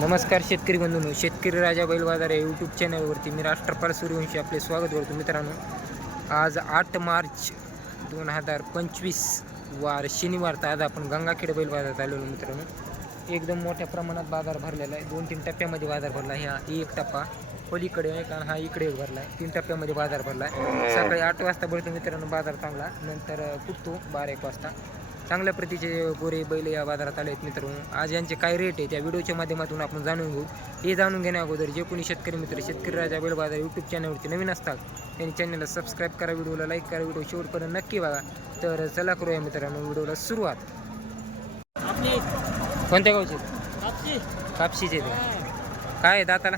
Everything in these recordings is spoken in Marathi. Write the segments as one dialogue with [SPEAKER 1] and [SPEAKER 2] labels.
[SPEAKER 1] नमस्कार शेतकरी बंधूंनो शेतकरी राजा बैल बाजार या यूट्यूब चॅनलवरती मी राष्ट्रपाल सूर्यवंशी आपले स्वागत करतो मित्रांनो. आज आठ मार्च दोन हजार पंचवीस वार शनिवार तर आज आपण गंगाखेड बैल बाजारात आलेलो मित्रांनो. एकदम मोठ्या प्रमाणात बाजार भरलेला आहे. दोन तीन टप्प्यामध्ये बाजार भरला आहे. हा एक टप्पा पलीकडे आहे कारण हा इकडे भरला आहे. तीन टप्प्यामध्ये बाजार भरला आहे. सकाळी आठ वाजता भरतो मित्रांनो बाजार चांगला. नंतर फुटतो बारा एक वाजता. चांगल्या प्रतीचे गोरे बैल या बाजारात आले आहेत मित्रांनो. आज यांचे काय रेट आहे त्या व्हिडिओच्या माध्यमातून आपण जाणून घेऊ. हे जाणून घेण्या अगोदर जे कोणी शेतकरी मित्र शेतकरी राजा बैल बाजार यूट्यूब चॅनलवरती नवीन असतात त्यांनी चॅनलला सबस्क्राईब करा व्हिडिओला लाईक करा व्हिडिओ शेवटपर्यंत नक्की बघा. तर चला करूया मित्रांनो व्हिडिओला सुरुवात. कोणत्या गावचे?
[SPEAKER 2] कापशी.
[SPEAKER 1] कापशीचे ते. काय दाताला?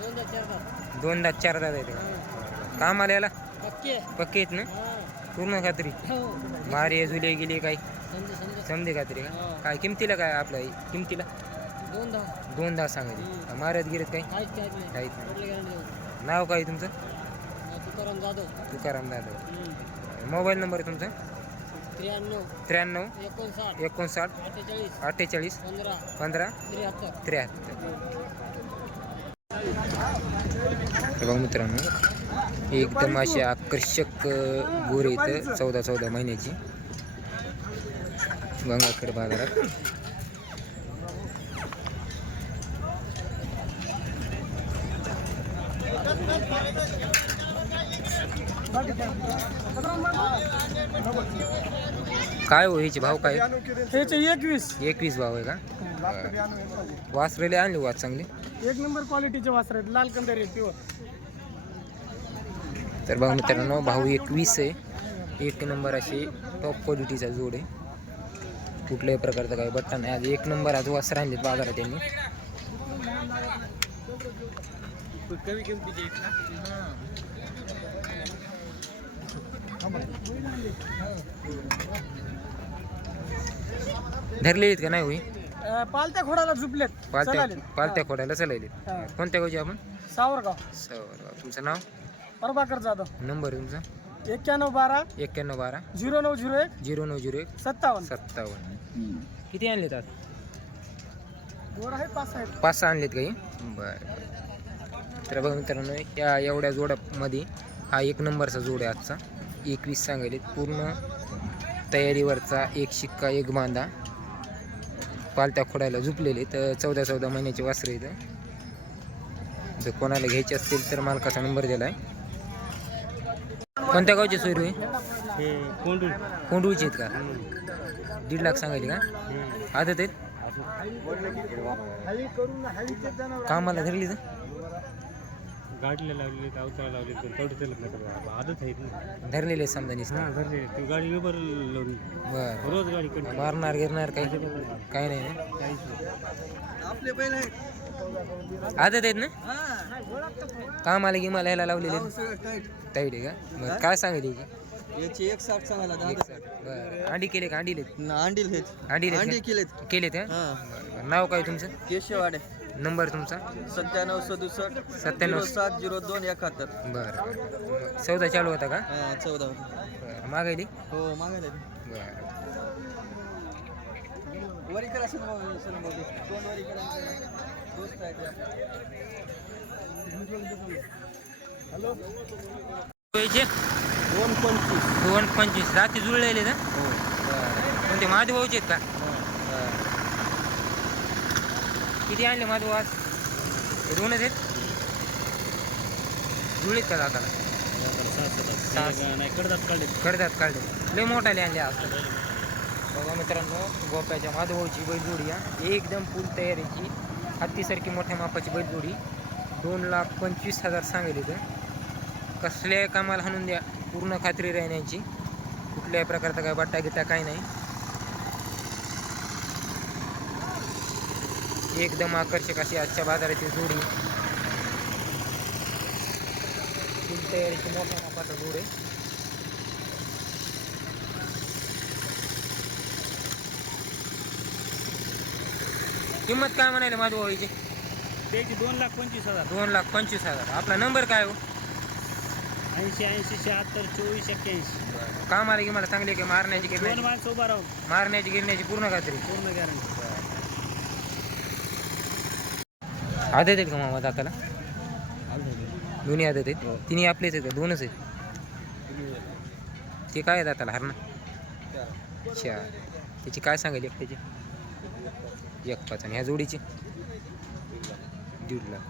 [SPEAKER 2] दोनदा चार तास
[SPEAKER 1] दोन दात चार दात आहे ते. कामाला याला?
[SPEAKER 2] पक्के.
[SPEAKER 1] पक्के आहेत ना. पूर्ण खात्री?
[SPEAKER 2] हो.
[SPEAKER 1] मारे जुले गेले काय?
[SPEAKER 2] समजा
[SPEAKER 1] खात्री का?
[SPEAKER 2] हा.
[SPEAKER 1] काय किमतीला काय आपलं हे? किमतीला? दोन दहा सांगायचे. मारत गिरत काय?
[SPEAKER 2] काहीच
[SPEAKER 1] नाव काय तुमचं?
[SPEAKER 2] तुकाराम जाधव.
[SPEAKER 1] तुकाराम दादा
[SPEAKER 2] हम्म.
[SPEAKER 1] मोबाईल नंबर आहे तुमचा?
[SPEAKER 2] त्र्याण्णव.
[SPEAKER 1] त्र्याण्णव.
[SPEAKER 2] एकोणसाठ.
[SPEAKER 1] एकोणसाठ.
[SPEAKER 2] अठ्ठेचाळीस. पंधरा. त्र्याहत्तर.
[SPEAKER 1] त्र्याहत्तर. बघा मित्रांनो. एकदम अशी आकर्षक गोरे इथं चौदा चौदा महिन्याची. गंगाखेड बाजारात. काय हो ह्याचे भाव काय?
[SPEAKER 2] एकवीस.
[SPEAKER 1] एकवीस भाव आहे का? वासरेले आणले वाच चांगली?
[SPEAKER 2] एक नंबर क्वालिटीचे वासर आहेत लाल कंदर आहेत
[SPEAKER 1] तर बघा मित्रांनो भाऊ एकवीस आहे. एक नंबर अशी टॉप क्वालिटीचा जोड आहे. कुठल्याही प्रकारचा काही बट्टा नाही. आज एक नंबर आज वासर आणलेत बाजारात त्यांनी आहेत का नाही होई?
[SPEAKER 2] पालत्या खोडाला झुपलेत.
[SPEAKER 1] पालत्या पालत्या
[SPEAKER 2] हा.
[SPEAKER 1] कोणत्या गावची आपण?
[SPEAKER 2] सावरगाव.
[SPEAKER 1] सर तुमचं नाव?
[SPEAKER 2] प्रभाकर जाधव.
[SPEAKER 1] नंबर तुमचा?
[SPEAKER 2] एक्क्याण्णव बारा.
[SPEAKER 1] एक्क्याण्णव बारा.
[SPEAKER 2] झिरो नऊ झिरो एक.
[SPEAKER 1] झिरो नऊ झिरो एक.
[SPEAKER 2] सत्तावन्न.
[SPEAKER 1] सत्तावन्न. किती आणलेत आज?
[SPEAKER 2] दोन आहेत पाच आहेत.
[SPEAKER 1] पाच सहा आणलेत काही बरं बरं. तर बघा मित्रांनो या एवढ्या जोडामध्ये हा एक नंबरचा जोड आहे आजचा. एकवीस सांगायले पूर्ण तयारीवरचा एक शिक्का एक बांधा. पालत्या खोडायला झुपलेले. तर चौदा चौदा महिन्याचे वासरे इथं जर कोणाला घ्यायचे असतील तर मालकाचा नंबर दिला आहे कोणत्या गावचे सोयरू आहे
[SPEAKER 2] हे कोंडून
[SPEAKER 1] कोंडूळचे आहेत का? दीड लाख सांगायले का? आदत आहेत? कामाला धरली तर?
[SPEAKER 2] गाडीला लावली अवतारा लावली तर तेवढं त्याला नाही आदत आहेत ना
[SPEAKER 1] धरलेले समजा निसतं
[SPEAKER 2] हा ती गाडी वेबर लावली
[SPEAKER 1] बर
[SPEAKER 2] रोज गाडी कंटिन्यू
[SPEAKER 1] मारणार गिरणार काही काही नाही ना
[SPEAKER 2] काहीच नाही आपले बैल आहेत
[SPEAKER 1] आदत आहेत ना कामाला की मला ह्याला लावलेले ताईड आहे का बरं काय सांगितली याची
[SPEAKER 3] याची एक साठ सांगायला
[SPEAKER 1] बरं अंडी केले का अंडी लेत
[SPEAKER 3] अंडील हेत
[SPEAKER 1] अंडी
[SPEAKER 3] अंडी
[SPEAKER 1] लेत
[SPEAKER 3] केलेत
[SPEAKER 1] का
[SPEAKER 3] हा
[SPEAKER 1] बरं. नाव काय तुमचं
[SPEAKER 3] केशवाडे
[SPEAKER 1] नंबर तुमचा?
[SPEAKER 3] सत्त्याण्णव सदुसष्ट
[SPEAKER 1] सत्त्याण्णव.
[SPEAKER 3] सात झिरो दोन एकाहत्तर.
[SPEAKER 1] बरं. चौदा चालू होता का?
[SPEAKER 3] हा चौदा होते.
[SPEAKER 1] बरं. मागायली?
[SPEAKER 3] हो मागायला.
[SPEAKER 1] बरं.
[SPEAKER 3] वरी करा सर दोन. वरी करा. दोस्त आहेत
[SPEAKER 1] पैसे
[SPEAKER 3] दोन पंचवीस.
[SPEAKER 1] दोन पंचवीस. रात्री जुळलेले ना?
[SPEAKER 3] हो.
[SPEAKER 1] कोणते महादेवाचे आहेत का? किती आणले महादेव आज? दोनच आहेत? जुळलेत का दाताला
[SPEAKER 2] नाही कडदात काढले.
[SPEAKER 1] काढले लय मोठाले आणले आज. बघा मित्रांनो गोप्याच्या माधवाची बैलजोडी या एकदम फुल तयारीची. हत्तीसारखी मोठ्या मापाची बैलजोडी. दोन लाख पंचवीस हजार सांगेल इथं. कसल्याही कामाला हाणून द्या? पूर्ण खात्री राहण्याची. कुठल्याही प्रकारचा काय बट्टा घेता काही नाही. एकदम आकर्षक अशी आजच्या बाजाराची जोडी. तयारीची मोठ्या मापाचा जोड आहे. किंमत काय म्हणाले माझ्या भावाची?
[SPEAKER 2] त्याची दोन लाख पंचवीस हजार.
[SPEAKER 1] दोन लाख पंचवीस हजार. आपला नंबर काय हो?
[SPEAKER 2] ऐंशी ऐंशी शहात्तर चोवीस एक्क्याऐंशी.
[SPEAKER 1] कामाला की मला चांगली की? मारण्याची गिरण्याची
[SPEAKER 2] माणसं उभा राहून.
[SPEAKER 1] मारण्याची गिरण्याची पूर्ण खात्री.
[SPEAKER 2] पूर्ण गॅरंटी
[SPEAKER 1] आदत आहेत का मामा दाताला? दोन्ही आदत आहेत? तिन्ही आपलेच आहेत का? दोनच आहेत? ते काय आहे दाताला? हरणा चार. त्याची काय सांगायली एकट्याची? एक पाच आणि ह्या जोडीची? दीड लाख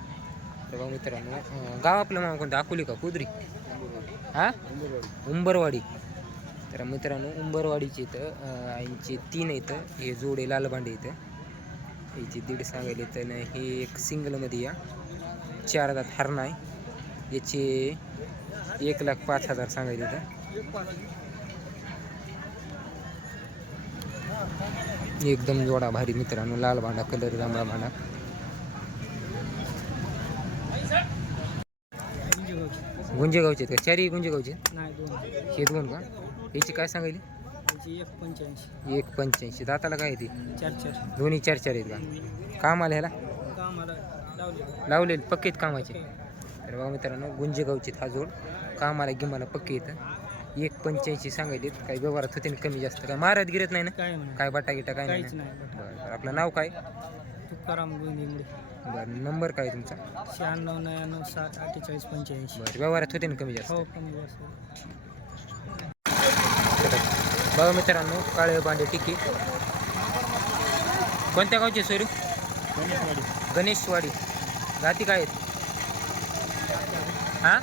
[SPEAKER 1] तर बघा मित्रांनो गाव आपलं मामा कोणतं? अकोली का? कुदरी? हा? उंबरवाडी. तर मित्रांनो उंबरवाडीचे इथं यांचे तीन इथं हे जोडे लालबांडे इथं. याची दीड सांगायले तर हे एक सिंगलमध्ये या. चार दात हरणा आहे. याचे एक लाख पाच हजार सांगायले तर एकदम जोडा भारी मित्रांनो. लाल भांडा कलर जांभळा भांडा. गुंजेगावचे आहेत का? चारही गुंजेगावचे हे दोन का? याची काय सांगायली?
[SPEAKER 3] त्याची एक पंच्याऐंशी
[SPEAKER 1] एक पंच्याऐंशी. दाताला काय येते
[SPEAKER 3] चार चार.
[SPEAKER 1] दोन्ही चार चार आहेत का? काम आलं ह्याला?
[SPEAKER 3] कामाला लावले
[SPEAKER 1] लावलेले? पक्केत कामाचे? तर बघा मित्रांनो गुंजेगावचे हा जोड. कामाला गिमाला पक्के येतं एक पंच्याऐंशी सांगायचे काही व्यवहारात होते ना कमी जास्त. काय महाराज गिरत नाही ना?
[SPEAKER 3] काय म्हणा.
[SPEAKER 1] काय बटा गिटा काय नाही
[SPEAKER 3] काहीच
[SPEAKER 1] ना?
[SPEAKER 3] नाही बट.
[SPEAKER 1] बरं बरं. आपलं नाव काय?
[SPEAKER 3] तुकाराम
[SPEAKER 1] बरं नंबर काय तुमचा?
[SPEAKER 3] शहाण्णव नव्याण्णव साठ अठ्ठेचाळीस पंच्याऐंशी.
[SPEAKER 1] बरं व्यवहारात होते ना कमी जास्त.
[SPEAKER 3] हो कमी जास्त.
[SPEAKER 1] बघा मित्रांनो काळे बांडे टिकी. कोणत्या गावचे सोरू गणेशवाडी. जाती काय आहेत? हां?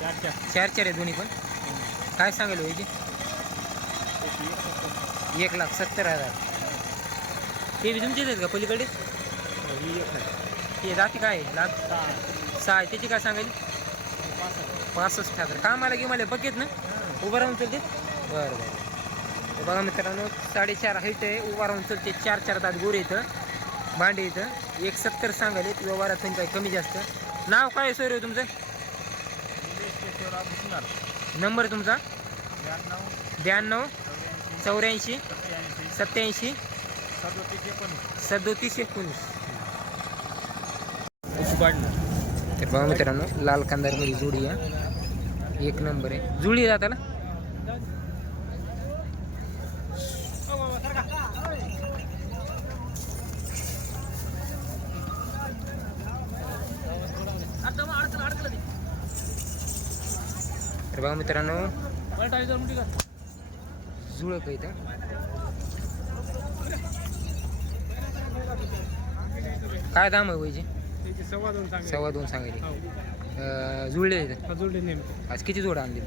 [SPEAKER 3] चार चार
[SPEAKER 1] चार आहे दोन्ही पण? काय सांगेल हो एक लाख सत्तर हजार. ते बी तुमचेच आहेत का पलीकडे? ते जाती काय आहे? लाख सहा आहे. त्याची काय सांगेल पासष्ट हजार. कामाला की मला बघेत ना? उभं राहून चलते? बरं बरं. बघा मित्रांनो साडेचार हाईट आहे. उभा राहून चलते चार चार तास गोरे इथं. भांडे इथं. एक सत्तर सांगाले व्यवहारात पण काही कमी जास्त. नाव काय सर हो तुमचं? नंबर तुमचा? ब्याण्णव चौऱ्याऐंशी सत्याऐंशी सदोतीस एकोणीस. तर बघा मित्रांनो लाल कांदारमध्ये जुडी आहे. एक नंबर आहे. जुळी जाताला तर बघा मित्रांनो. जुळं का इथं? काय दाम आहे वयची
[SPEAKER 3] सव्वा दोन सांग
[SPEAKER 1] सव्वा दोन सांगायचे अं, जुळले इथं
[SPEAKER 3] नेमके.
[SPEAKER 1] आज किती जोड आणले?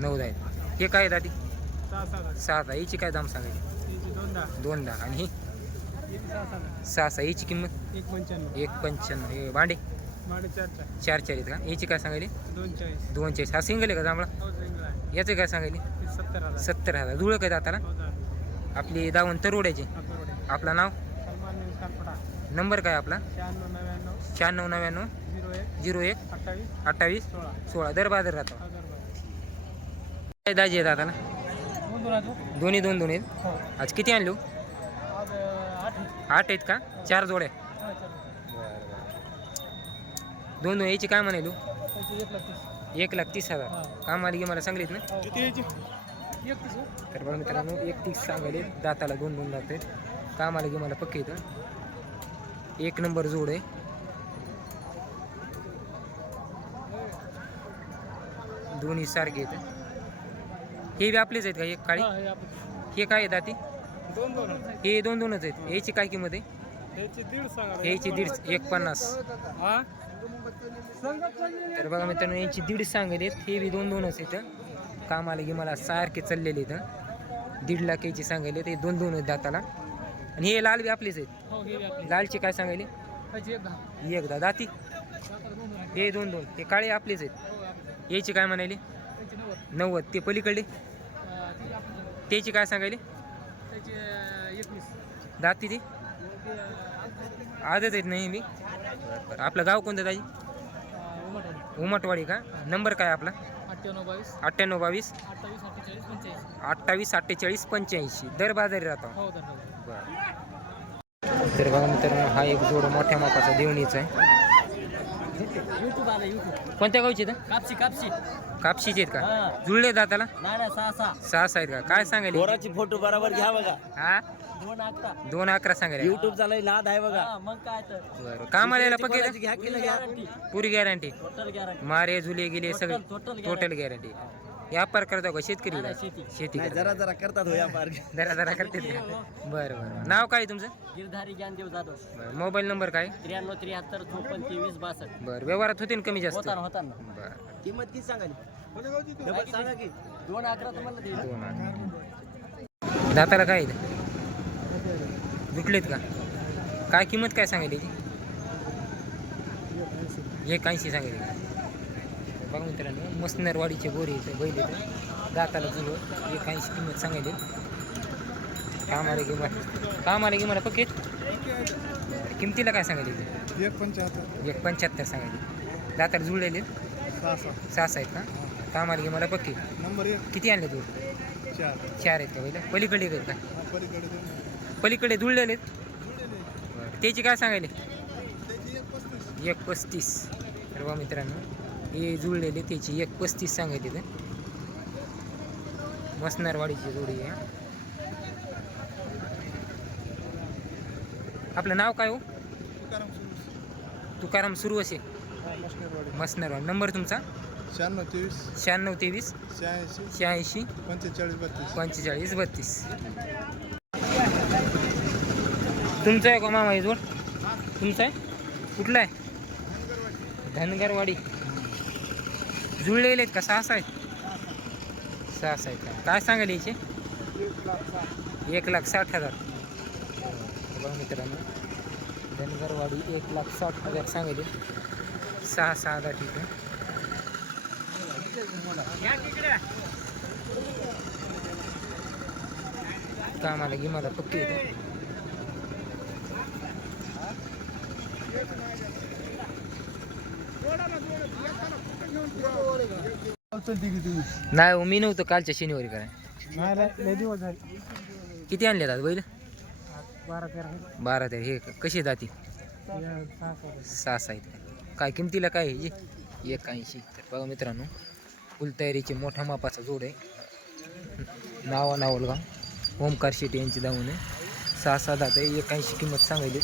[SPEAKER 3] नऊ दहा
[SPEAKER 1] आहेत. हे काय दादी
[SPEAKER 3] सहा
[SPEAKER 1] दहा याची काय दाम सांगायची?
[SPEAKER 3] दोन दहा.
[SPEAKER 1] आणि ही?
[SPEAKER 3] सहा सहा.
[SPEAKER 1] याची किंमत?
[SPEAKER 3] एक पंच्याण्णव.
[SPEAKER 1] एक पंच्याण्णव. हे भांडे?
[SPEAKER 3] चार चार
[SPEAKER 1] आहेत का? याची काय सांगायली?
[SPEAKER 3] दोन चाळीस
[SPEAKER 1] हा सिंगल आहे का जांभळा?
[SPEAKER 3] हो
[SPEAKER 1] याचं काय सांगायली?
[SPEAKER 3] सत्तर हजार.
[SPEAKER 1] जुळं काय दाताला?
[SPEAKER 3] हो
[SPEAKER 1] आपली दावण तरोड्याची.
[SPEAKER 3] आता
[SPEAKER 1] आपलं नाव? नंबर काय आपला?
[SPEAKER 3] शहाण्णव नव्याण्णव. झिरो एक. अठ्ठावीस. सोळा.
[SPEAKER 1] दर बाजार राहतो काय दाजी आहे दादाला
[SPEAKER 3] दोन दोन आहेत
[SPEAKER 1] दोन्ही दोन दोन आहेत.
[SPEAKER 3] हो.
[SPEAKER 1] आज किती आणलो.
[SPEAKER 3] आठ
[SPEAKER 1] आहेत का? चार जोड्या
[SPEAKER 3] हा, चालेल.
[SPEAKER 1] दोन दोन याची काय म्हणालो
[SPEAKER 3] एक लाख तीस.
[SPEAKER 1] हजार. काम आली की मला सांगलीत ना?
[SPEAKER 3] हो. हो.
[SPEAKER 1] तर बघा मित्रांनो एक तीस सांगायले दाताला दोन दोन दात आहेत. काम आलं की मला पक्के येतं एक नंबर जोड आहे. दोन्ही सारखे आहेत. हे बी आपलेच आहेत का एक काळी?
[SPEAKER 3] हा,
[SPEAKER 1] काय आहे दाती?
[SPEAKER 3] दोन दोन आहेत.
[SPEAKER 1] हे दोन दोनच आहेत. याची काय किंमत आहे?
[SPEAKER 3] याची दीड
[SPEAKER 1] एक पन्नास.
[SPEAKER 3] हा?
[SPEAKER 1] तर बघा मित्रांनो यांची दीड सांगत आहेत. हे बी दोन दोनच इथं काम आलं की मला सारखे चाललेले इथं दीड लाख याची सांगायले ते दोन दोन आहेत दाताला. आणि हे लाल बी आपलेच आहेत.
[SPEAKER 3] हो
[SPEAKER 1] लालचे काय सांगायले? एकदा दाती. हे दोन दोन. हे काळे आपलेच आहेत.
[SPEAKER 3] हो.
[SPEAKER 1] याची काय म्हणाले
[SPEAKER 3] त्याची नव्वद.
[SPEAKER 1] ते पलीकडे
[SPEAKER 3] अं, ती आपली.
[SPEAKER 1] त्याची काय सांगायले? दाती ती? आजच आहेत. नाही मी आपलं गाव कोणतं
[SPEAKER 3] अं, उमटवाडी.
[SPEAKER 1] का? नंबर काय आपला?
[SPEAKER 3] अठ्ठ्याण्णव बावीस.
[SPEAKER 1] अठ्ठ्याण्णव बावीस.
[SPEAKER 3] अठ्ठावीस अठ्ठेचाळीस पंच्याऐंशी.
[SPEAKER 1] अठ्ठावीस अठ्ठेचाळीस पंच्याऐंशी. दर बाजारी राहतो.
[SPEAKER 3] हो धन्यवाद
[SPEAKER 1] तर बघा मित्रांनो हा एक जोड मोठ्या मापाचा देवणीचा आहे.
[SPEAKER 3] युट्यूब आलं युट्यूब
[SPEAKER 1] कोणत्या गावची
[SPEAKER 3] कापशी कापशी.
[SPEAKER 1] कापशीचे आहेत का?
[SPEAKER 3] हा.
[SPEAKER 1] जुळले दाताला?
[SPEAKER 3] नाही नाही सहा सहा.
[SPEAKER 1] सहा आहेत का? काय सांगायले?
[SPEAKER 4] पोराची फोटो बरोबर घ्या बघा.
[SPEAKER 1] हा?
[SPEAKER 3] दोन अकरा.
[SPEAKER 1] दोन अकरा सांगायले.
[SPEAKER 4] युट्यूबचा लय नाद आहे बघा.
[SPEAKER 3] हा मग काय तर.
[SPEAKER 1] बरं. कामाला यायला
[SPEAKER 4] घ्या केलं घ्या
[SPEAKER 1] पुरी गॅरंटी
[SPEAKER 3] टोटल गॅरंटी
[SPEAKER 1] मारे झुले गेले सगळे. टोटल गॅरंटी व्यापार करतो का शेतकरी
[SPEAKER 3] शेती.
[SPEAKER 1] शेती
[SPEAKER 4] नाही
[SPEAKER 1] करतो.
[SPEAKER 4] जरा जरा करतात हो या पार.
[SPEAKER 1] जरा जरा करते ते. बरं बरं नाव काय तुमचं?
[SPEAKER 3] गिरधारी ज्ञानदेव जाधव.
[SPEAKER 1] बरं मोबाईल नंबर काय?
[SPEAKER 3] त्र्याण्णव त्र्याहत्तर चोपन्न तेवीस बासष्ट.
[SPEAKER 1] बरं व्यवहारात होते ना कमी जास्त?
[SPEAKER 3] होता ना होता ना.
[SPEAKER 1] बरं.
[SPEAKER 4] किंमत किती सांगाली डबल सांगा की.
[SPEAKER 3] दोन अकरा तुम्हाला देईल
[SPEAKER 1] दोन आठ. दाताला काय आहे? विकलेत का? काय किंमत काय सांगायली याची एक ऐंशी सांगायली का बघा मित्रांनो मसनरवाडीचे गोरे इथं बैल इथं दाताला जुळव एक ऐंशी किंमत सांगायली. कामाला किंमत कामाला किंमत पक्केत किमतीला काय सांगायली? इथे
[SPEAKER 5] एक पंच्याहत्तर.
[SPEAKER 1] एक पंच्याहत्तर सांगायली. दाताला जुळलेले?
[SPEAKER 5] सहा सहा.
[SPEAKER 1] सहा आहेत का? कामाला किंमत पक्के
[SPEAKER 5] नंबर
[SPEAKER 1] किती आणले तू?
[SPEAKER 5] चार.
[SPEAKER 1] चार आहेत का पहिलं पलीकडे आहेत का?
[SPEAKER 5] पलीकडे
[SPEAKER 1] जुळलेले? आहेत. बरं. त्याची काय सांगायले?
[SPEAKER 5] एक पस्तीस.
[SPEAKER 1] एक पस्तीस. तर बा मित्रांनो. हे जुळलेले त्याची एक पस्तीस सांगायचे ते मसनारवाडीची जोडी आहे. आपलं नाव काय हो?
[SPEAKER 5] तुकाराम सुरू
[SPEAKER 1] असे मसनारवाडी नंबर तुमचा?
[SPEAKER 5] शहाण्णव तेवीस.
[SPEAKER 1] शहाण्णव तेवीस.
[SPEAKER 5] शहाऐंशी.
[SPEAKER 1] शहाऐंशी.
[SPEAKER 5] पंचेचाळीस बत्तीस.
[SPEAKER 1] पंचेचाळीस बत्तीस. तुमचं आहे का मामा जोड? तुमचं आहे? कुठलं आहे? धनगरवाडी. जुळलेले आहेत का? सहा सहा आहेत. सहा सहा आहेत काय सांगाल याचे? एक लाख साठ हजार. बघा मित्रांनो. धनगरवाडी एक लाख साठ हजार सांगेल सहा सहा हजार ठीक आहे. कामाला गिमाला पक्की येतो नाही हो, मी नव्हतो कालच्या शनिवारी काय
[SPEAKER 5] नाही लय दिवस झाले.
[SPEAKER 1] किती आणले आज बैल?
[SPEAKER 5] बारा तेरा.
[SPEAKER 1] बारा ते हे कशी जाती
[SPEAKER 5] सहा सहा
[SPEAKER 1] सहा सहा? काय किमतीला काय आहे? हे? एक ऐंशी. तर बघा मित्रांनो फुल तयारीचे मोठ्या मापाचा जोड आहे. नावा नावलगाव ओमकार शेट्टी यांची धावून आहे. सहा सात आता एक ऐंशी किंमत सांगायली.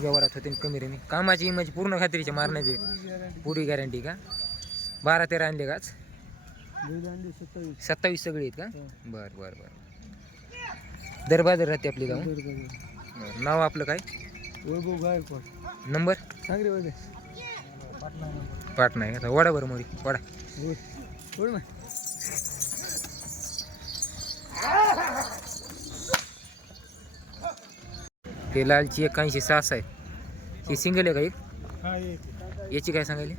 [SPEAKER 1] व्यवहारात होते कमी रेमी कामाची इमाची पूर्ण खात्रीचे मारण्याचे पुरी गॅरंटी का? बारा तेरा आणले काच
[SPEAKER 5] सत्तावीस.
[SPEAKER 1] सगळे आहेत का? बरं बरं बरं. दरबादर राहते आपली गाव. नाव आपलं काय?
[SPEAKER 5] वैभव गायकवाड.
[SPEAKER 1] नंबर?
[SPEAKER 5] सांगरे वगैरे
[SPEAKER 1] पाटणा आहे वडा बरं मोरी. वडा. ते लालची एक ऐंशी सहाशे आहे. ही सिंगल आहे का एक?
[SPEAKER 5] हा
[SPEAKER 1] याची काय सांगायली?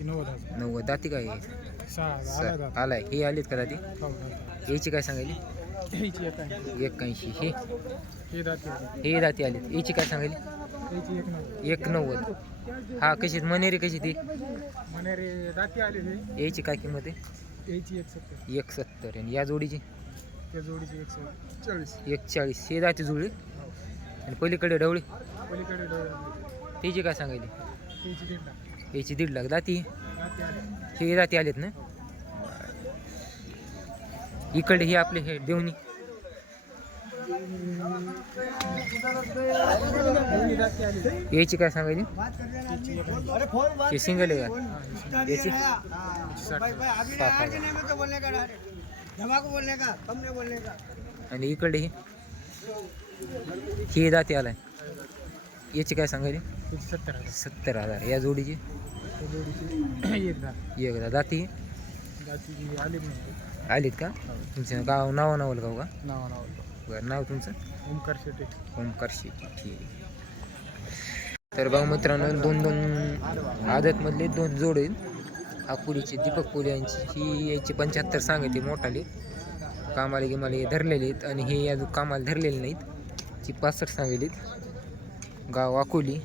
[SPEAKER 5] नव्वद.
[SPEAKER 1] दाती काय आहे?
[SPEAKER 5] सहा दादा.
[SPEAKER 1] आलाय हे आलीत का दाती
[SPEAKER 5] हो, हो.
[SPEAKER 1] याची काय सांगायली?
[SPEAKER 5] ह्याची एक आहे.
[SPEAKER 1] एक ऐंशी हे?
[SPEAKER 5] हे दाती
[SPEAKER 1] हे दाती आलीत. याची काय सांगायली?
[SPEAKER 5] एक नव्वद.
[SPEAKER 1] हा कशी मनेरी कशी ती याची काय किंमत आहे?
[SPEAKER 5] एक सत्तर
[SPEAKER 1] आणि या जोडीची?
[SPEAKER 5] एक चाळीस.
[SPEAKER 1] हे दाती जुळली? आणि पलीकडे ढवळी
[SPEAKER 5] पलीकडे
[SPEAKER 1] त्याची काय सांगायली? याची दीड लाख दाती. हे दाती आलेत ना? इकडे हे आपले हे देवणी. याची काय सांगायची हे सिंगल आहे का? याची आणि इकडे हे हे दाती आलाय. याची काय सांगायची
[SPEAKER 5] सत्तर हजार.
[SPEAKER 1] सत्तर हजार. या जोडीची?
[SPEAKER 5] त्या जोडीची. एक आले नाही
[SPEAKER 1] आलीत का? तुमचं गाव नाव नावल गाव का?
[SPEAKER 5] नावा नाव
[SPEAKER 1] बरं नाव तुमचं?
[SPEAKER 5] ओमकार शेटे
[SPEAKER 1] ओमकार शेट्टी. ठीक आहे तर बघा मित्रांनो दोन दोन आदतमधले दोन जोड आहेत. अकोलीचे दीपक कोले यांची. ही याची पंच्याहत्तर सांगते मोठाले. कामाले गिमाले धरलेले आहेत आणि हे अजून कामाला धरलेले नाहीत. ची पासष्ट सांगेलीत गाव अकोली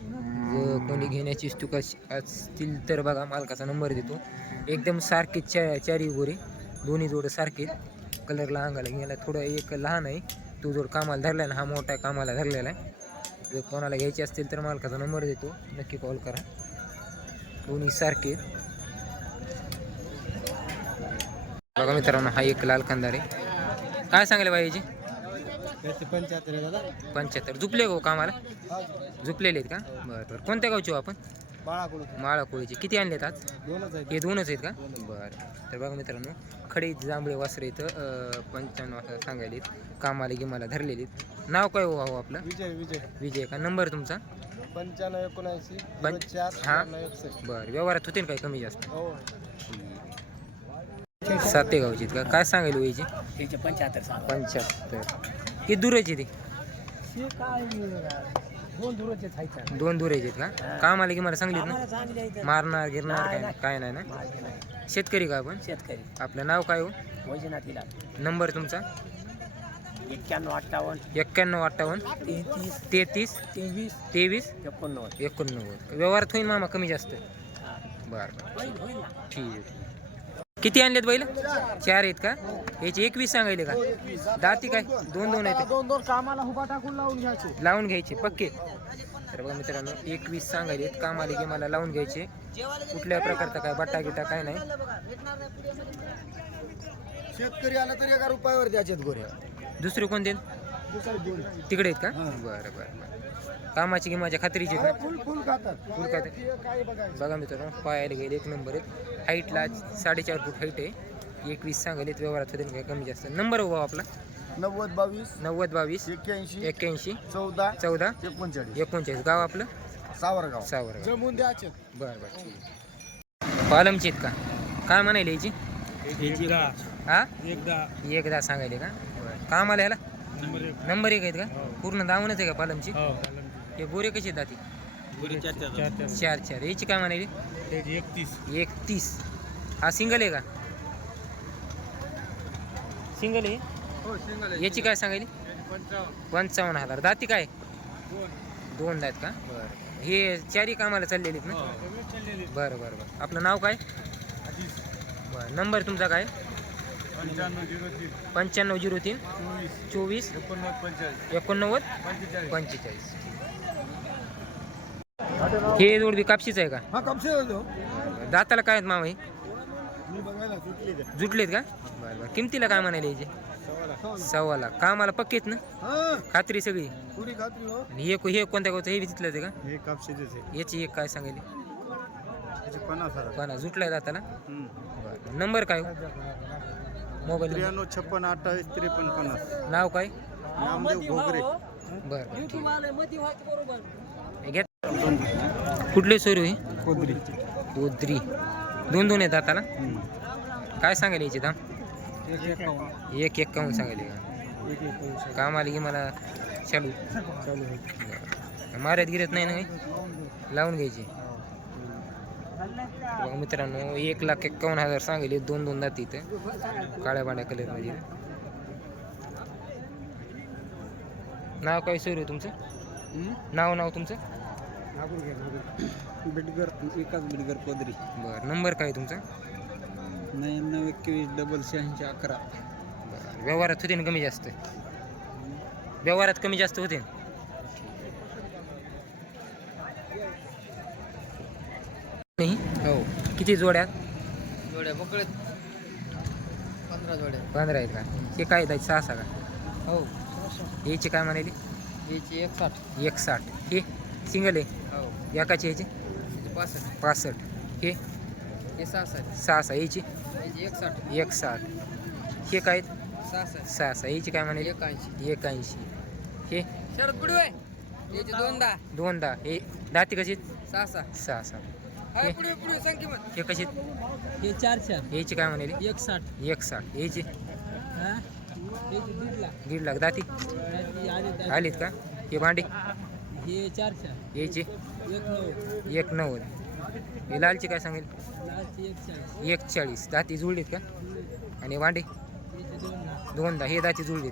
[SPEAKER 1] कोणी घेण्याची इच्छुक अस- असतील तर बघा मालकाचा नंबर देतो. एकदम सारखे चा चारी गोरे दोन्ही जोडं सारखे कलरला अंगाला गेला थोडं एक लहान आहे. तो जोड कामाला धरला आहे ना हा मोठा कामाला धरलेला आहे. जर कोणाला घ्यायचे असतील तर मालकाचा नंबर देतो. नक्की कॉल करा. दोन्ही सारखे बघा मित्रांनो हा एक लाल कंदार आहे. काय सांगायला
[SPEAKER 3] पाहिजे? पंच्याहत्तर. दादा
[SPEAKER 1] पंच्याहत्तर झुपले गो कामाला? झुपलेले आहेत का? बरं बरं. कोणत्या गावचे हो आपण? माळा कोळीचे किती आणलेत आज?
[SPEAKER 3] दोनच आहेत.
[SPEAKER 1] हे दोनच आहेत का? बरं. तर बघा मित्रांनो खडे जांभळे वासरे इथं पंच्याण्णव असं सांगायले कामाला गिमाला धरलेले आहेत. नाव काय हो भाऊ आपलं?
[SPEAKER 3] विजय विजय.
[SPEAKER 1] विजय का? नंबर तुमचा?
[SPEAKER 3] पंच्याण्णव एकोणऐंशी
[SPEAKER 1] हा. बरं. व्यवहारात होते ना काही कमी जास्त?
[SPEAKER 3] हो.
[SPEAKER 1] साते गावचे का? काय सांगायला वयचे
[SPEAKER 4] त्याचे पंच्याहत्तर
[SPEAKER 1] पंच्याहत्तर. किती दूरचे ते.
[SPEAKER 3] काय दोन दुराचे थायच्या
[SPEAKER 1] दोन दूर आहेत का? गिमाला सांगलीत ना? मारणार गिरणार काय काय नाही ना? शेतकरी का आपण?
[SPEAKER 4] शेतकरी.
[SPEAKER 1] आपलं नाव काय हो? नंबर तुमचा?
[SPEAKER 4] एक्क्याण्णव अठ्ठावन्न.
[SPEAKER 1] एक्क्याण्णव अठ्ठावन्न.
[SPEAKER 4] तेहतीस.
[SPEAKER 1] तेहतीस.
[SPEAKER 4] तेवीस.
[SPEAKER 1] तेवीस.
[SPEAKER 4] एकोणनव्वद.
[SPEAKER 1] एकोणनव्वद. व्यवहारात होईल मामा कमी जास्त. बरं बरं.
[SPEAKER 4] होईल ना.
[SPEAKER 1] ठीक आहे. किती आणलेत बैल? चार आहेत का? याचे एकवीस सांगायले का? दाती काय? दोन दोन आहेत.
[SPEAKER 3] दोन दोन कामाला उभा टाकून लावून घ्यायचे.
[SPEAKER 1] लावून घ्यायचे पक्के. तर बघा मित्रांनो एकवीस सांगायले कामाले की मला लावून घ्यायचे. कुठल्या प्रकारचा काय बट्टा गिट्टा काय नाही.
[SPEAKER 3] शेतकरी आला तरी एका रुपयावर द्यायचे गोऱ्या.
[SPEAKER 1] दुसरे कोणते
[SPEAKER 3] दुसरे दोन
[SPEAKER 1] तिकडे आहेत का? बरं बरं बरं. कामाची गिमाच्या खात्रीचे? आहेत
[SPEAKER 3] फुल फुल खातात.
[SPEAKER 1] फुल बघा मित्रांनो गेले एक नंबर आहेत. हाईटला साडेचार फूट हाईट आहे. एकवीस सांगायलेत व्यवहारात होते काय कमी जास्त. नंबर हो आपला.
[SPEAKER 3] नव्वद बावीस
[SPEAKER 1] नव्वद बावीस
[SPEAKER 3] एक्क्याऐंशी
[SPEAKER 1] एक्क्याऐंशी
[SPEAKER 3] चौदा
[SPEAKER 1] चौदा
[SPEAKER 3] एकोणचाळीस.
[SPEAKER 1] एकोणचाळीस. गाव आपलं?
[SPEAKER 3] सावरगाव.
[SPEAKER 1] सावर
[SPEAKER 3] जमून द्यायचे
[SPEAKER 1] बरं बरं ठीक आहे. पालमची आहेत का? काय म्हणायला याची? हा?
[SPEAKER 2] एकदा.
[SPEAKER 1] एकदा सांगायले का? बरं. कामाला याला
[SPEAKER 2] नंबर एक
[SPEAKER 1] आहेत का? पूर्ण दावणच आहे का पालमची?
[SPEAKER 2] हो.
[SPEAKER 1] हे गोरे कसे आहेत दाती?
[SPEAKER 2] चार चार.
[SPEAKER 1] चार चार. याची काय म्हणायली
[SPEAKER 2] त्याची एकतीस.
[SPEAKER 1] एकतीस. हा सिंगल आहे का? सिंगल आहे?
[SPEAKER 3] हो
[SPEAKER 1] याची काय सांगायली?
[SPEAKER 3] पंचावन्न.
[SPEAKER 1] हजार. दाती काय? दोन. दात का? बरं. हे चारही कामाला चाललेली आहेत ना? बरं बरं बरं. आपलं नाव काय? बरं नंबर तुमचा काय?
[SPEAKER 3] पंच्याण्णव झिरो तीन.
[SPEAKER 1] पंच्याण्णव झिरो तीन.
[SPEAKER 3] चोवीस.
[SPEAKER 1] चोवीस.
[SPEAKER 3] एकोणनव्वद पंचेचाळीस.
[SPEAKER 1] एकोणनव्वद
[SPEAKER 3] पंचेचाळीस.
[SPEAKER 1] पंचेचाळीस. हे जोडबी कापशीच आहे का?
[SPEAKER 3] हा होतो
[SPEAKER 1] दाताला काय आहेत मामा हे?
[SPEAKER 3] मी बघायला सुटली
[SPEAKER 1] जुटलेत का? बरं बरं. किमतीला काय म्हणायला याचे? सव्वाला. कामाला पक्केत ना?
[SPEAKER 3] हा.
[SPEAKER 1] खात्री सगळी?
[SPEAKER 3] पुरी खात्री हो.
[SPEAKER 1] आणि हे हे कोणत्या गावचं? हे तिथलंच आहे का?
[SPEAKER 3] हे कापशीचेच आहे.
[SPEAKER 1] याची एक काय सांगेल
[SPEAKER 3] त्याचे पन्नास हजार.
[SPEAKER 1] जुटलाय दाताला? बरं. नंबर काय हो? मोबाईल.
[SPEAKER 3] त्र्याण्णव छप्पन अठ्ठावीस त्रेपन्न पन्नास.
[SPEAKER 1] नाव काय?
[SPEAKER 3] नामदेव घोगरे
[SPEAKER 1] बरं बरं. ठीक आहे. घ्या. कुठले सोयरू हे?
[SPEAKER 3] कोदरी.
[SPEAKER 1] उद्री दोन दोन आहेत दाताला काय सांगायला याचे दाम?
[SPEAKER 3] एक
[SPEAKER 1] एक काहून सांगायले का काम आले की मला चालू.
[SPEAKER 3] चालू आहे.
[SPEAKER 1] माऱ्यात गिरत नाही ना काही? लावून घ्यायचे. बघा मित्रांनो एक लाख एक्कावन्न हजार सांगेल दोन दोन दात इथं. काळ्या पांढऱ्या कलरमध्ये नाव काय सोयरू तुमचं? नाव नाव तुमचं?
[SPEAKER 3] बिडगर एकाच बिडगर कोदरी.
[SPEAKER 1] बरं नंबर काय तुमचा?
[SPEAKER 3] नव्याण्णव एकवीस डबल शहाऐंशी अकरा.
[SPEAKER 1] बरं व्यवहारात होते ना कमी जास्त? व्यवहारात कमी जास्त होते ना नाही
[SPEAKER 3] हो.
[SPEAKER 1] किती जोड्यात
[SPEAKER 3] जोड्या पकडत पंधरा जोड्या.
[SPEAKER 1] पंधरा आहेत का? हे काय आहेत? सहा सहा का?
[SPEAKER 3] हो.
[SPEAKER 1] याची काय म्हणाली?
[SPEAKER 3] याची एक साठ
[SPEAKER 1] एक साठ हे सिंगल आहे?
[SPEAKER 3] हो.
[SPEAKER 1] एकाची याची?
[SPEAKER 3] पासष्ट.
[SPEAKER 1] पासष्ट. हे?
[SPEAKER 3] हे
[SPEAKER 1] सहा सहा याची?
[SPEAKER 3] याची एक साठ
[SPEAKER 1] एक साठ हे काय आहेत? सहा सहा याची काय म्हणाली?
[SPEAKER 3] एक ऐंशी
[SPEAKER 1] एक ऐंशी हे?
[SPEAKER 3] शरद पुढे याची दोन दहा
[SPEAKER 1] दोन दहा हे? दाती कशी
[SPEAKER 3] सहा सहा.
[SPEAKER 1] सहा सहा. हे कशी?
[SPEAKER 3] हे चार चार
[SPEAKER 1] याची काय म्हणाली?
[SPEAKER 3] एक साठ
[SPEAKER 1] एक साठ याची?
[SPEAKER 3] हा? याची दीड लाख.
[SPEAKER 1] दीड लाख. दाती?
[SPEAKER 3] आली
[SPEAKER 1] आलीत का? हे भांडे?
[SPEAKER 3] हे चार चार
[SPEAKER 1] याची?
[SPEAKER 3] एक नऊ.
[SPEAKER 1] एक नव्वद हे लालची काय सांगेल?
[SPEAKER 3] एक चाळीस
[SPEAKER 1] एक चाळीस दाती जुळलीत का? आणि भांडे
[SPEAKER 3] याची दोन लाख
[SPEAKER 1] दोनदा. हे दाती जुळलीत.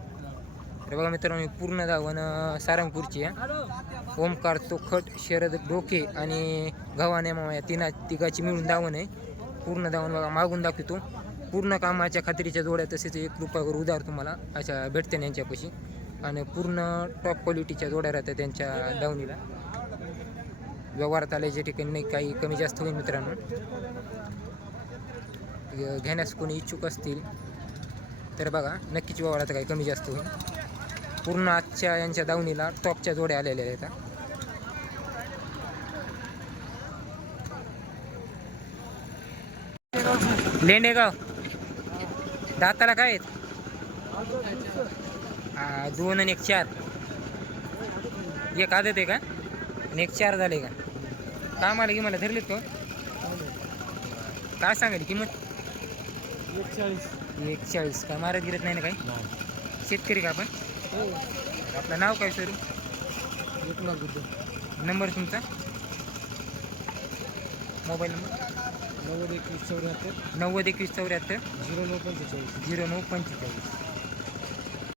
[SPEAKER 1] तर बघा मित्रांनो पूर्ण धावण सारंगपूरची आहे. ओमकार तोखट शरद डोके आणि गव्हाणे मामा या तिना तिघाची मिळून दावण आहे. पूर्ण धावण बघा मागून दाखवतो. पूर्ण कामाच्या खात्रीच्या जोड्या तसेच एक रुपयावर उधार तुम्हाला अशा भेटते ना यांच्यापाशी. आणि पूर्ण टॉप क्वालिटीच्या जोड्या राहतात त्यांच्या दावणीला व्यवहारात आल्याच्या ठिकाणी नाही काही कमी जास्त होईल मित्रांनो. घेण्यास कोणी इच्छुक असतील तर बघा नक्कीच व्यवहारात काही कमी जास्त होईल. पूर्ण आजच्या यांच्या दावणीला टॉपच्या जोड्या आलेल्या आहेत. लेंडेगाव. दाताला काय आहेत? दोन आणि एक चार. एक आदत आहे का? आणि एक चार झाले का? कामाला गिमाला धरलेत का काय सांगायली किंमत?
[SPEAKER 5] एकचाळीस.
[SPEAKER 1] एक चाळीस काय मारत गिरत नाही ना काही? शेतकरी का आपण? आपलं नाव काय सर? नंबर तुमचा? Mobile number?
[SPEAKER 5] नव्वद एकवीस चौऱ्याहत्तर.
[SPEAKER 1] नव्वद एकवीस चौऱ्याहत्तर.
[SPEAKER 5] झिरो नऊ पंचेचाळीस.
[SPEAKER 1] झिरो नऊ पंचेचाळीस.